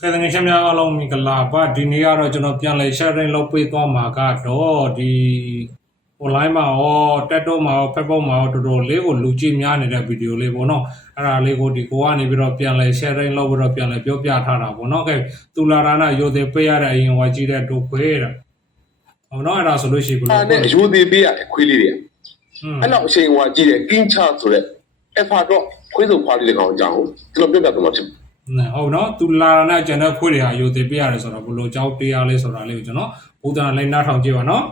ကဲတကယ်ချင်းများအားလုံးမင်္ဂလာပါဒီနေ့ကတော့ကျွန်တော်ပြန်လည် sharing လုပ်ပေးသွားမှာကတော့ဒီ online မှာရောတက်တော့မှာရော Facebook မှာရောတော်တော်လေးကိုလူကြည့်များနေတဲ့ဗီဒီယိုလေးပေါ့နော်အဲ့ဒါလေးကိုဒီကိုကနေပြီးတော့ပြန်လည် sharing လုပ်ပြီးတော့ပြန်လည်ပြောပြထားတာပေါ့နော်ကဲသူလာတာနာရိုသေပေးရတဲ့အရင်ဝါကြည့်တဲ့ဒုခွေးတဲ့ဟောနော်အဲ့ဒါဆိုလို့ရှိရင်ဘယ်အာလိုနဲ့အယိုသေးပေးရတယ်ခွေးလေးတွေကอืมအဲ့လောက်အချိန်ဟွာကြည့်တယ်ကင်းချဆိုတဲ့ effort တော့ခွေးစုံဖွားလေးတဲ့ကောင်အကြောင်းကိုကျွန်တော်ပြပြသွားမှာဖြစ် ဟုတ်နော်သူလာတာနဲ့ကျွန်တော်ခွေးတွေဟာရိုသေပေးရတယ်ဆိုတော့ဘယ်လိုကြောက်တရားလေးဆိုတာလေးကိုကျွန်တော်ဘုဒ္ဓလည်းနားထောင်ကြည့်ပါနော်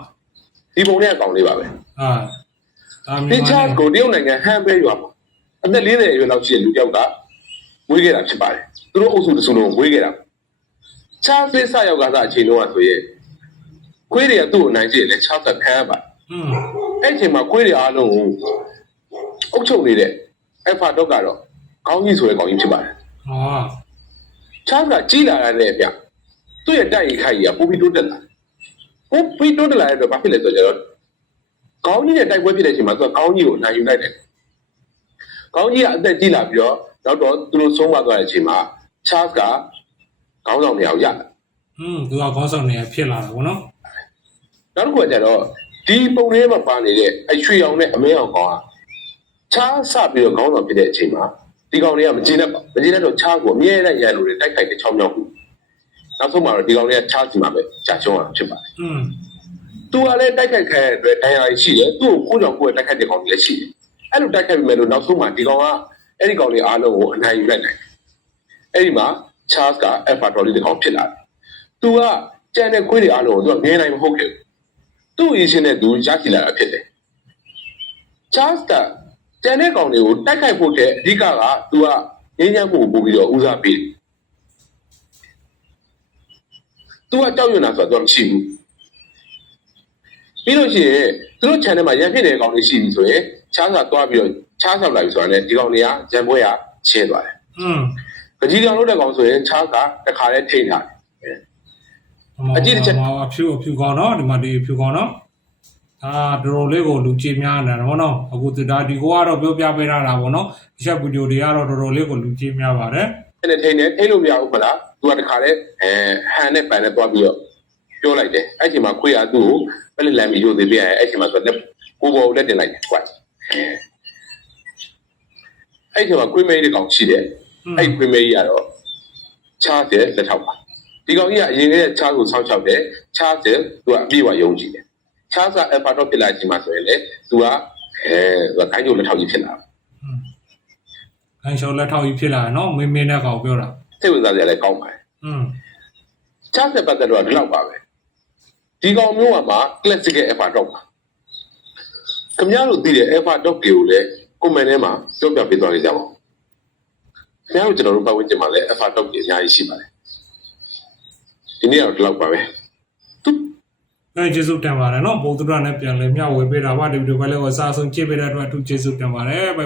ဒီပုံနဲ့အကောင်လေးပါပဲအာဒါမြသင်န်ချာမာကိုတရုတ်နိုင်ငံဟန်ဘဲရွာမှာအသက်40အရွယ်လောက်ရှိတဲ့လူတစ်ယောက်ကမွေးခဲ့တာဖြစ်ပါတယ်သူတို့အုပ်စုတစ်စုလုံးမွေးခဲ့တာချားသေးဆရောက်ကစားအချိန်လုံးကဆိုရင်ခွေးတွေကသူ့ကိုနိုင်ကြည့်တယ်ချားသက်ခံရပါอืมအဲ့အချိန်မှာခွေးတွေအားလုံးကိုအုပ်ချုပ်နေတဲ့ effort တော့ကတော့ခေါင်းကြီးဆိုတဲ့ကောင်ကြီးဖြစ်ပါတယ် ဟောချားကကြီးလာတဲ့ဗျသူ့ရဲ့တိုက်ရိုက်ခိုက်ကြီးကပူပြီးတိုးတက်လာပူပြီးတိုးတက်လာတဲ့အတွက်ဘာဖြစ်လဲဆိုတော့ခေါင်းကြီးနဲ့တိုက်ပွဲဖြစ်တဲ့အချိန်မှာသူကခေါင်းကြီးကိုနိုင်ယူလိုက်တယ်ခေါင်းကြီးကအသက်ကြီးလာပြီးတော့နောက်တော့သူတို့ဆုံးမသွားတဲ့အချိန်မှာချားကခေါင်းဆောင်နေအောင်ရလာอืมသူကခေါင်းဆောင်နေရဖြစ်လာတာဗောနော်နောက်တစ်ခုကကျတော့ဒီပုံလေးမှာပါနေတဲ့အရွှေအောင်နဲ့အမဲအောင်ကောင်ကချားစပြီးတော့ခေါင်းဆောင်ဖြစ်တဲ့အချိန်မှာ ဒီကောင်လေးကမကြည့်နဲ့ပါမကြည့်နဲ့တော့ချားကိုအမြဲတမ်းရန်လို့တိုက်ခိုက်တဲ့ချောင်းချောင်းဘူးနောက်ဆုံးမှာတော့ဒီကောင်လေးကချားစီမှာပဲကြာချုံးတာဖြစ်ပါတယ်อืมသူကလည်းတိုက်ခိုက်ခံရတဲ့အတွက်ဒဏ်ရာကြီးရှိတယ်သူ့ကိုကိုယ်ကြောင့်ကိုယ်တိုက်ခိုက်တဲ့ကောင်ကြီးလည်းရှိတယ်အဲ့လိုတိုက်ခိုက်ပြီးမဲ့လို့နောက်ဆုံးမှာဒီကောင်ကအဲ့ဒီကောင်လေးအားလုံးကိုအနိုင်ယူလိုက်တယ်အဲ့ဒီမှာ Charles က Alpha Dolly တဲ့ကောင်ဖြစ်လာတယ်သူကကြံတဲ့ခွေးတွေအားလုံးကိုသူကငဲနိုင်မဟုတ်ခဲ့ဘူးသူ့အရင်ရှင်နဲ့သူရရှိလာတာဖြစ်တယ် Charles က ကြံတဲ့ကောင်တွေကိုတိုက်ခိုက်ဖို့တဲ့အဓိကကသူကငင်းညံ့မှုကိုပို့ပြီးတော့ဦးစားပေးတယ်သူကကြောက်ရွံ့တာဆိုတော့သူကမရှိဘူးပြီးလို့ရှိရင်သူတို့ channel မှာရန်ဖြစ်နေတဲ့ကောင်တွေရှိပြီဆိုရင်ချားစာသွားပြီးတော့ချားဆောက်လိုက်ပြီဆိုတာနဲ့ဒီကောင်တွေကရန်ပွဲရရှင်းသွားတယ်อืม။ကြကြီးကောင်လို့တဲ့ကောင်ဆိုရင်ချားစာတစ်ခါလဲထိန်ထားတယ်အကြည့်တစ်ချက်ဟောအဖြူအဖြူကောင်းနော်ဒီမှာဒီအဖြူကောင်းနော် အာတော်တော်လေးကိုလူကြည့်များနေတာဗောနော်အခုသူဒါဒီကိုကတော့ပြောပြပေးထားတာဗောနော်ဒီချက်ဗီဒီယိုတွေကတော့တော်တော်လေးကိုလူကြည့်များပါတယ် ။အဲ့နဲ့ထိန်တယ်ထိန်လို့မရဘူးမလား။ तू ကတစ်ခါလဲအဲဟန်နဲ့ပန်နဲ့သွားပြီးတော့ပြောလိုက်တယ်။အဲ့ချိန်မှာခွေးရသူ့ကိုပဲလက်လမ်းပြီးရိုသေးပြရဲအဲ့ချိန်မှာဆိုလက်ကိုပေါ်လက်တင်လိုက်တယ်ကွာ။အဲ့ချိန်မှာခွေးမေးတဲ့ကောင်ရှိတယ် อืม အဲ့ခွေးမေးကြီးကတော့ချားတဲ့လက်ထောက်ပါဒီကောင်ကြီးကအရင်ကတည်းကချားကိုဆောက်ချောက်တယ်ချားတဲ့သူကအပြည့်အဝယုံကြည်တယ် ချားစာအပါတော့ဖြစ်လာခြင်းမှာဆိုရင်လေသူကအဲခိုင်းကျိုးလက်ထောက်ကြီးဖြစ်လာခိုင်းကျိုးလက်ထောက်ကြီးဖြစ်လာနော်မင်းမင်းနဲ့ကောင်ပြောတာစိတ်ဝင်စားစရာလည်းကောင်းပါတယ်อืมချားစာပတ်သက်တော့ဒီလောက်ပါပဲဒီကောင်မျိုးကမှ classical alpha dog ပါခင်ဗျားတို့သိတဲ့ alpha dog တွေကိုလည်း comment ထဲမှာပြောပြပေးသွားကြကြပါဦးခင်ဗျားတို့ကျွန်တော်တို့ပတ်ဝန်းကျင်မှာလည်း alpha dog တွေအများကြီးရှိပါတယ်ဒီနေ့တော့ဒီလောက်ပါပဲ အဲကျေးဇူးတင်ပါတယ်နော်ဘုဒ္ဓရနဲ့ပြန်လဲမျှဝေပေးတာပါဒီဗီဒီယိုပဲလေးကိုအစားဆုံးကြည့်ပေးတဲ့အတွက်အထူးကျေးဇူးတင်ပါတယ်